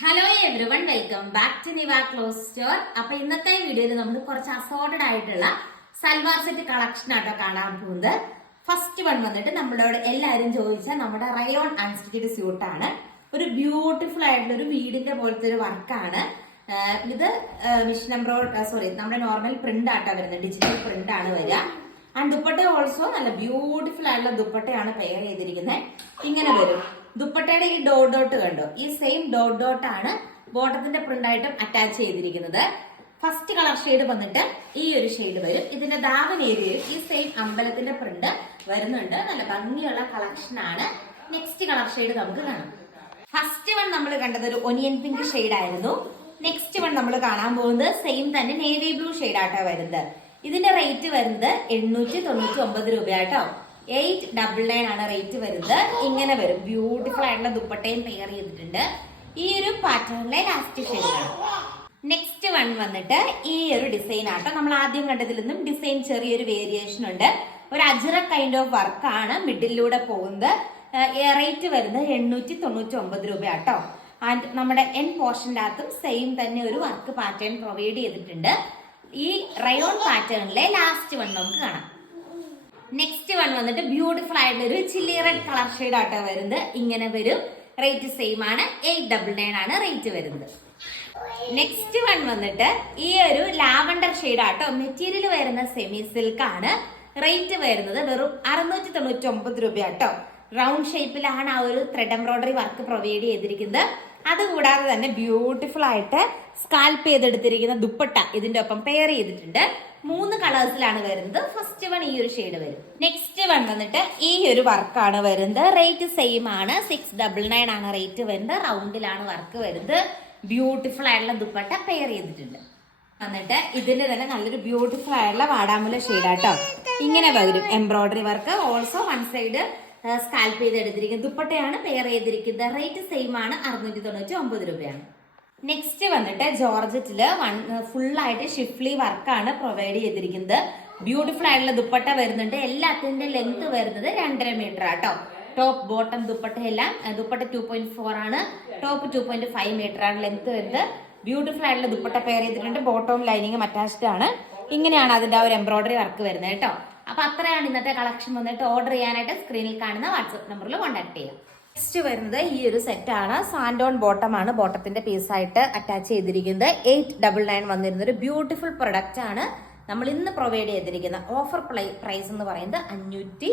Hello every one welcome back to Niva clothes store അപ്പൊ ഇന്നത്തെ വീഡിയോയിൽ നമ്മൾ കുറച്ച് അഫോർഡഡ് ആയിട്ടുള്ള സൽവാർ സെറ്റ് കളക്ഷൻ ആട്ടോ കാണാൻ പോകുന്നത്. ഫസ്റ്റ് വൺ വന്നിട്ട് നമ്മളോട് എല്ലാവരും ചോദിച്ച നമ്മുടെ റയോൺ അൺസ്റ്റിച്ചഡ് സ്യൂട്ടാണ് ഒരു ബ്യൂട്ടിഫുൾ ആയിട്ടുള്ള ഒരു വീടിന്റെ പോലത്തെ ഒരു വർക്കാണ് ഇത് മിഷൻ നമ്പർ സോറി നമ്മുടെ നോർമൽ പ്രിന്റ് ആട്ടോ വരുന്നത്. ഡിജിറ്റൽ പ്രിന്റ് ആണ് വരിക. ആൻഡ് ദുപ്പട്ട ഓൾസോ നല്ല ബ്യൂട്ടിഫുൾ ആയിട്ടുള്ള ദുപ്പട്ടയാണ് പെയർ ചെയ്തിരിക്കുന്നത്. ഇങ്ങനെ വരും. ദുപ്പട്ടയുടെ ഈ ഡോട്ട് ഡോട്ട് കണ്ടോ? ഈ സെയിം ഡോട്ട് ഡോട്ട് ആണ് ബോട്ടത്തിന്റെ പ്രിന്റ് ആയിട്ടും അറ്റാച്ച് ചെയ്തിരിക്കുന്നത്. ഫസ്റ്റ് കളർ ഷെയ്ഡ് വന്നിട്ട് ഈ ഒരു ഷെയ്ഡ് വരും. ഇതിന്റെ ദാവൻ ഏരിയയിൽ ഈ സെയിം അമ്പലത്തിന്റെ പ്രിന്റ് വരുന്നുണ്ട്. നല്ല ഭംഗിയുള്ള കളക്ഷൻ ആണ്. നെക്സ്റ്റ് കളർ ഷെയ്ഡ് നമുക്ക് കാണാം. ഫസ്റ്റ് വൺ നമ്മൾ കണ്ടത് ഒരു ഒനിയൻ പിങ്ക് ഷെയ്ഡ് ആയിരുന്നു. നെക്സ്റ്റ് വൺ നമ്മൾ കാണാൻ പോകുന്നത് സെയിം തന്നെ നേവി ബ്ലൂ ഷെയ്ഡ് ആട്ടോ വരുന്നത്. ഇതിന്റെ റേറ്റ് വരുന്നത് എണ്ണൂറ്റി തൊണ്ണൂറ്റി ഒമ്പത് രൂപയാട്ടോ. എയ്റ്റ് ഡബിൾ നയൻ ആണ് റേറ്റ് വരുന്നത്. ഇങ്ങനെ വരും. ബ്യൂട്ടിഫുൾ ആയിട്ടുള്ള ദുപ്പട്ടയും പെയർ ചെയ്തിട്ടുണ്ട്. ഈ ഒരു പാറ്റേണിലെ ലാസ്റ്റ് ഷെയ്ഡാണ് നെക്സ്റ്റ് വൺ വന്നിട്ട് ഈ ഒരു ഡിസൈൻ ആട്ടോ. നമ്മൾ ആദ്യം കണ്ടതിൽ നിന്നും ഡിസൈൻ ചെറിയൊരു വേരിയേഷൻ ഉണ്ട്. ഒരു അജറ കൈൻഡ് ഓഫ് വർക്കാണ് മിഡിലൂടെ പോകുന്നത്. റേറ്റ് വരുന്നത് എണ്ണൂറ്റി തൊണ്ണൂറ്റി ഒമ്പത് രൂപയാട്ടോ. ആൻഡ് നമ്മുടെ എൻ പോർഷന്റെ അകത്തും സെയിം തന്നെ ഒരു വർക്ക് പാറ്റേൺ പ്രൊവൈഡ് ചെയ്തിട്ടുണ്ട്. ഈ റയോൺ പാറ്റേണിലെ ലാസ്റ്റ് വൺ നമുക്ക് കാണാം. നെക്സ്റ്റ് വൺ വന്നിട്ട് ബ്യൂട്ടിഫുൾ ആയിട്ടുള്ള ഒരു ചില്ലി റെഡ് കളർ ഷെയ്ഡ് ആട്ടോ വരുന്നത്. ഇങ്ങനെ വരും. റേറ്റ് സെയിം ആണ്. എയ്റ്റ് ഡബിൾ നയൻ ആണ് റേറ്റ് വരുന്നത്. നെക്സ്റ്റ് വൺ വന്നിട്ട് ഈ ഒരു ലാവണ്ടർ ഷെയ്ഡ് ആട്ടോ മെറ്റീരിയൽ വരുന്ന സെമി സിൽക്ക് ആണ്. റേറ്റ് വരുന്നത് വെറും അറുന്നൂറ്റി തൊണ്ണൂറ്റി ഒമ്പത് രൂപയാട്ടോ. റൗണ്ട് ഷേപ്പിലാണ് ആ ഒരു ത്രെഡ് എംബ്രോയിഡറി വർക്ക് പ്രൊവൈഡ് ചെയ്തിരിക്കുന്നത്. അതുകൂടാതെ തന്നെ ബ്യൂട്ടിഫുൾ ആയിട്ട് സ്കാൽപ്പ് ചെയ്തെടുത്തിരിക്കുന്ന ദുപ്പട്ട ഇതിന്റെ ഒപ്പം പെയർ ചെയ്തിട്ടുണ്ട്. മൂന്ന് കളേഴ്സിലാണ് വരുന്നത്. ഫസ്റ്റ് വൺ ഈ ഒരു ഷെയ്ഡ് വരും. നെക്സ്റ്റ് വൺ വന്നിട്ട് ഈ ഒരു വർക്കാണ് വരുന്നത്. റേറ്റ് സെയിം ആണ്. സിക്സ് ഡബിൾ നയൻ ആണ് റേറ്റ് വരുന്നത്. റൗണ്ടിലാണ് വർക്ക് വരുന്നത്. ബ്യൂട്ടിഫുൾ ആയിട്ടുള്ള ദുപ്പട്ട പെയർ ചെയ്തിട്ടുണ്ട്. എന്നിട്ട് ഇതിന്റെ തന്നെ നല്ലൊരു ബ്യൂട്ടിഫുൾ ആയിട്ടുള്ള വാടാമുല ഷെയ്ഡാട്ടോ ഇങ്ങനെ വരും. Embroidery work also one side scallop ചെയ്ത് എടുത്തിരിക്കുന്നത് ദുപ്പട്ടയാണ് പെയർ ചെയ്തിരിക്കുന്നത്. റേറ്റ് സെയിം ആണ്. അറുന്നൂറ്റി തൊണ്ണൂറ്റി ഒമ്പത് രൂപയാണ്. നെക്സ്റ്റ് വന്നിട്ട് ജോർജറ്റിൽ വൺ ഫുൾ ആയിട്ട് ഷിഫ്ലി വർക്കാണ് പ്രൊവൈഡ് ചെയ്തിരിക്കുന്നത്. ബ്യൂട്ടിഫുൾ ആയിട്ടുള്ള ദുപ്പട്ട വരുന്നുണ്ട്. എല്ലാത്തിന്റെ ലെങ്ത് വരുന്നത് രണ്ടര മീറ്റർ ആട്ടോ. ടോപ്പ് ബോട്ടം ദുപ്പട്ട എല്ലാം ദുപ്പട്ട ടു പോയിന്റ് ഫോർ ആണ്. Top two point five metre ആണ് ലെങ്ത് വരുന്നത്. ബ്യൂട്ടിഫുൾ ആയിട്ടുള്ള ദുപ്പട്ട പെയർ ചെയ്തിട്ടുണ്ട്. ബോട്ടവും ലൈനിങ്ങും അറ്റാച്ച്ഡ് ആണ്. ഇങ്ങനെയാണ് അതിന്റെ ആ ഒരു എംബ്രോയിഡറി വർക്ക് വരുന്നത് കേട്ടോ. അപ്പൊ അത്രയാണ് ഇന്നത്തെ കളക്ഷൻ വന്നിട്ട് ഓർഡർ ചെയ്യാനായിട്ട് സ്ക്രീനിൽ കാണുന്ന വാട്സപ്പ് നമ്പറിൽ കോൺടാക്ട് ചെയ്യാം. നെക്സ്റ്റ് വരുന്നത് ഈ ഒരു സെറ്റ് ആണ്. സാൻഡോൺ ബോട്ടം ആണ്. ബോട്ടത്തിന്റെ പീസായിട്ട് അറ്റാച്ച് ചെയ്തിരിക്കുന്നത്. എയ്റ്റ് ഡബിൾ നയൻ വന്നിരുന്ന ഒരു ബ്യൂട്ടിഫുൾ പ്രൊഡക്റ്റ് ആണ് നമ്മൾ ഇന്ന് പ്രൊവൈഡ് ചെയ്തിരിക്കുന്ന ഓഫർ പ്രൈസ് എന്ന് പറയുന്നത് അഞ്ഞൂറ്റി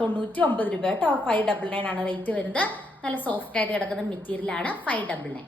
തൊണ്ണൂറ്റി ഒമ്പത് രൂപ കേട്ടോ. ഫൈവ് ഡബിൾ നയൻ ആണ് റേറ്റ് വരുന്നത്. നല്ല സോഫ്റ്റ് ആയിട്ട് കിടക്കുന്ന മെറ്റീരിയൽ ആണ്. Five double nine